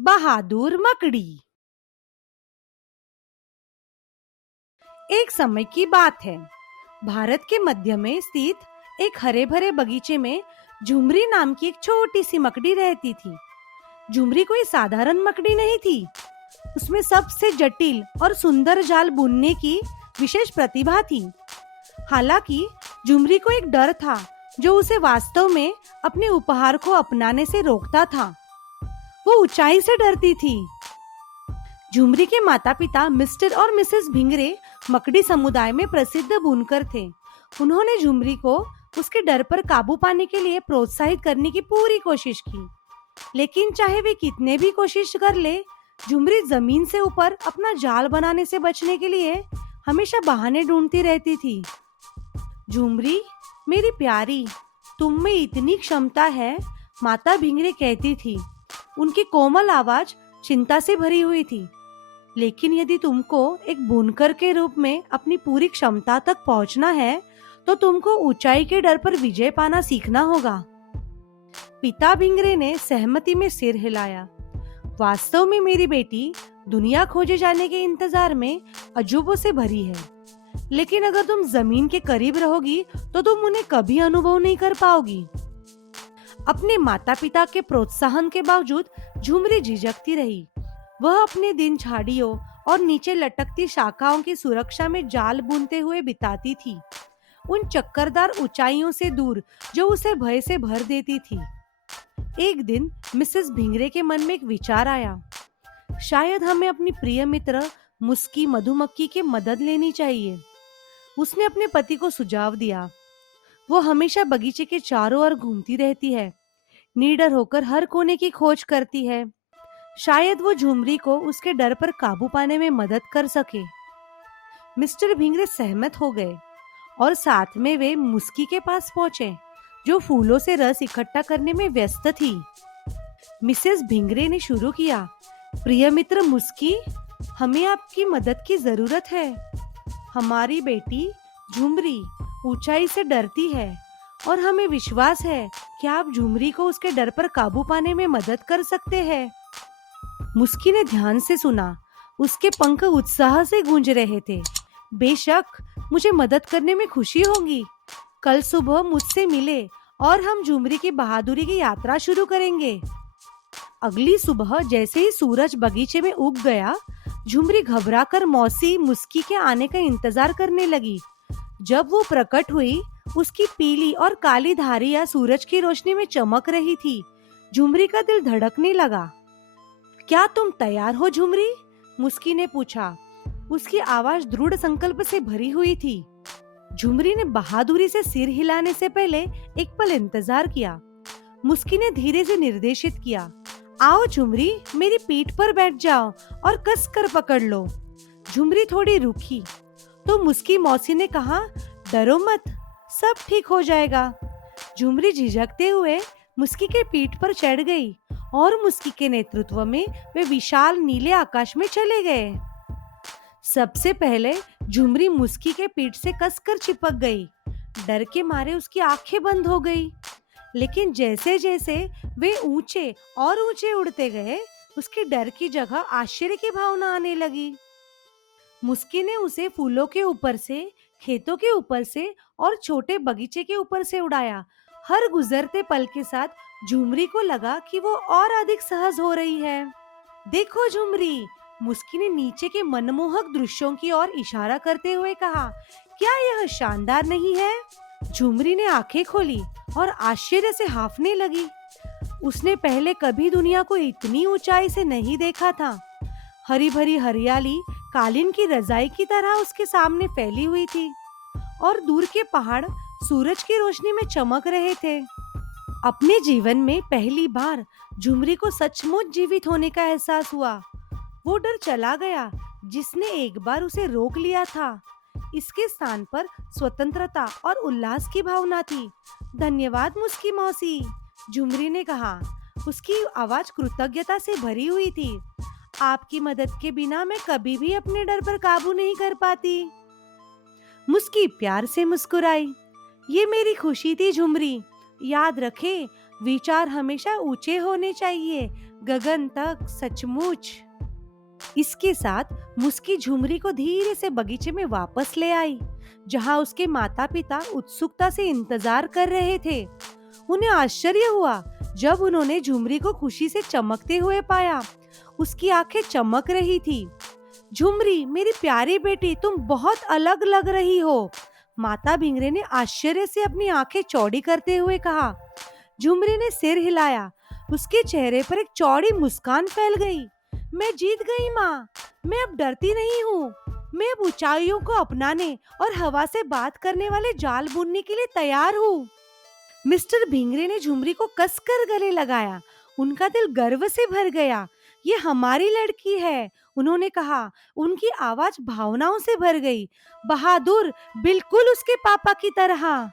बहादुर मकड़ी। एक समय की बात है। भारत के मध्य में स्थित एक हरे भरे बगीचे में झुमरी नाम की एक छोटी सी मकड़ी रहती थी। झुमरी कोई साधारण मकड़ी नहीं थी। उसमें सबसे जटिल और सुंदर जाल बुनने की विशेष प्रतिभा थी। हालांकि झुमरी को एक डर था जो उसे वास्तव में अपने उपहार को अपनाने से रोकता था। वो ऊंचाई से डरती थी। झुमरी के माता पिता मिस्टर और मिसेस भिंगरे मकड़ी समुदाय में प्रसिद्ध बुनकर थे। उन्होंने झुमरी को उसके डर पर काबू पाने के लिए प्रोत्साहित करने की पूरी कोशिश की, लेकिन चाहे वे कितने भी कोशिश कर ले, झुमरी जमीन से ऊपर अपना जाल बनाने से बचने के लिए हमेशा बहाने ढूंढती रहती थी। झुमरी मेरी प्यारी, तुम में इतनी क्षमता है, माता भिंगरे कहती थी। उनकी कोमल आवाज चिंता से भरी हुई थी। लेकिन यदि तुमको एक बुनकर के रूप में अपनी पूरी क्षमता तक पहुंचना है, तो तुमको ऊंचाई के डर पर विजय पाना सीखना होगा। पिता भिंगरे ने सहमति में सिर हिलाया। वास्तव में मेरी बेटी दुनिया खोजे जाने के इंतजार में अजूबों से भरी है, लेकिन अगर तुम जमीन के करीब रहोगी तो तुम उन्हें कभी अनुभव नहीं कर पाओगी। अपने माता पिता के प्रोत्साहन के बावजूद झुमरी झिझकती रही। वह अपने दिन झाड़ियों और नीचे लटकती शाखाओं की सुरक्षा में जाल बुनते हुए बिताती थी, उन चक्करदार ऊंचाइयों से दूर जो उसे भय से भर देती थी। एक दिन मिसेस भिंगरे के मन में एक विचार आया। शायद हमें अपनी प्रिय मित्र मुस्की मधुमक्खी की मदद लेनी चाहिए। उसने अपने पति को सुझाव दिया। वो हमेशा बगीचे के चारों ओर घूमती रहती है, निडर होकर हर कोने की खोज करती है। शायद वो झुमरी को उसके डर पर काबू पाने में मदद कर सके। मिस्टर भिंगरे सहमत हो गए और साथ में वे मुस्की के पास पहुंचे, जो फूलों से रस इकट्ठा करने में व्यस्त थी। मिसेस भिंगरे ने शुरू किया, प्रिय मित्र मुस्की, हमें आपकी मदद की जरूरत है। हमारी बेटी झुमरी ऊंचाई से डरती है और हमें विश्वास है कि आप झुमरी को उसके डर पर काबू पाने में मदद कर सकते हैं। मुस्की ने ध्यान से सुना। उसके पंख उत्साह से गूंज रहे थे। बेशक, मुझे मदद करने में खुशी होगी। कल सुबह मुझसे मिले और हम झुमरी की बहादुरी की यात्रा शुरू करेंगे। अगली सुबह जैसे ही सूरज बगीचे में उग गया, झुमरी घबराकर मौसी मुस्की के आने का इंतजार करने लगी। जब वो प्रकट हुई, उसकी पीली और काली धारियां सूरज की रोशनी में चमक रही थी। झुमरी का दिल धड़कने लगा। क्या तुम तैयार हो झुमरी? मुस्की ने पूछा। उसकी आवाज दृढ़ संकल्प से भरी हुई थी। झुमरी ने बहादुरी से सिर हिलाने से पहले एक पल इंतजार किया। मुस्की ने धीरे से निर्देशित किया, आओ झुमरी, मेरी पीठ पर बैठ जाओ और कसकर पकड़ लो। झुमरी थोड़ी रुकी तो मुस्की मौसी ने कहा, डरो मत, सब ठीक हो जाएगा। झुमरी झिझकते हुए मुस्की के पीठ पर चढ़ गई और मुस्की के नेतृत्व में वे विशाल नीले आकाश में चले गए। सबसे पहले झुमरी मुस्की के पीठ से कसकर चिपक गई। डर के मारे उसकी आंखें बंद हो गई। लेकिन जैसे जैसे वे ऊंचे और ऊंचे उड़ते गए, उसके डर की जगह आश्चर्य की भावना आने लगी। मुस्की ने उसे फूलों के ऊपर से, खेतों के ऊपर से और छोटे बगीचे के ऊपर से उड़ाया। हर गुजरते पल के साथ झुमरी को लगा कि वो और अधिक सहज हो रही है। देखो झुमरी, मुस्की ने नीचे के मनमोहक दृश्यों की ओर इशारा करते हुए कहा, क्या यह शानदार नहीं है? झुमरी ने आंखें खोली और आश्चर्य से हांफने लगी। उसने पहले कभी दुनिया को इतनी ऊंचाई से नहीं देखा था। हरी भरी हरियाली कालीन की रजाई की तरह उसके सामने फैली हुई थी और दूर के पहाड़ सूरज की रोशनी में चमक रहे थे। अपने जीवन में पहली बार झुमरी को सचमुच जीवित होने का एहसास हुआ। वो डर चला गया जिसने एक बार उसे रोक लिया था। इसके स्थान पर स्वतंत्रता और उल्लास की भावना थी। धन्यवाद मुस्की मौसी, झुमरी ने कहा। उसकी आवाज कृतज्ञता से भरी हुई थी। आपकी मदद के बिना मैं कभी भी अपने डर पर काबू नहीं कर पाती। मुस्की प्यार से मुस्कुराई। ये मेरी खुशी थी झुमरी, याद रखे, विचार हमेशा ऊंचे होने चाहिए, गगन तक सचमुच। इसके साथ मुस्की झुमरी को धीरे से बगीचे में वापस ले आई, जहां उसके माता पिता उत्सुकता से इंतजार कर रहे थे। उन्हें आश्चर्य हुआ जब उन्होंने झुमरी को खुशी से चमकते हुए पाया। उसकी आंखें चमक रही थी। झुमरी, मेरी प्यारी बेटी, तुम बहुत अलग लग रही हो। माता भिंगरे ने आश्चर्य से अपनी आंखें चौड़ी करते हुए कहा। झुमरी ने सिर हिलाया। उसके चेहरे पर एक चौड़ी मुस्कान फैल गई। मैं जीत गई माँ। मैं अब डरती नहीं हूँ। मैं अब ऊंचाइयों को अपनाने और हवा से बात करने वाले जाल बुनने के लिए तैयार हूँ। मिस्टर भिंगरे ने झुमरी को कसकर गले लगाया। उनका दिल गर्व से भर गया। ये हमारी लड़की है, उन्होंने कहा। उनकी आवाज भावनाओं से भर गई। बहादुर, बिल्कुल उसके पापा की तरह।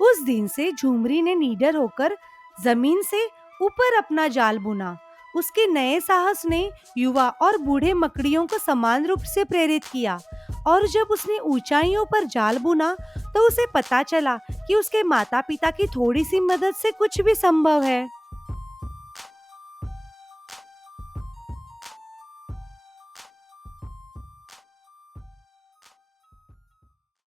उस दिन से झुमरी ने निडर होकर जमीन से ऊपर अपना जाल बुना। उसके नए साहस ने युवा और बूढ़े मकड़ियों को समान रूप से प्रेरित किया। और जब उसने ऊंचाइयों पर जाल बुना तो उसे पता चला कि उसके माता पिता की थोड़ी सी मदद से कुछ भी संभव है।